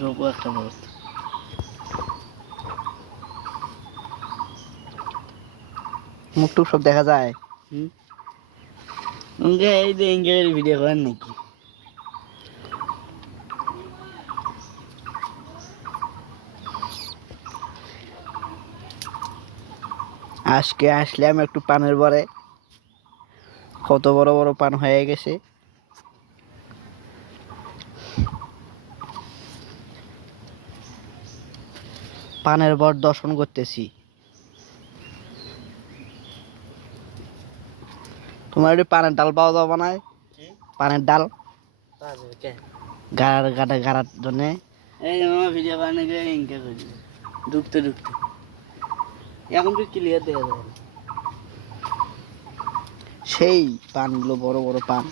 ঢোকো একটা বহুত মুখ টুক সব দেখা যায়। এই যে ইংরেজির ভিডিও করেন নাকি? আজকে আসলাম একটু পানের পরে, কত বড় বড় পান হয়ে গেছে। পানের বর দর্শন করতেছি। তোমার একটু পানের ডাল পাওয়া যাবে না? পানের ডাল গাড়ার জন্য। এই যে মামা ভিডিও বানানো গিয়ে ইনকে করি ঢুকতে ঢুকতে এখন তো ক্লিয়ার দেখা যায়। সেই পানগুলো বড় বড় পান।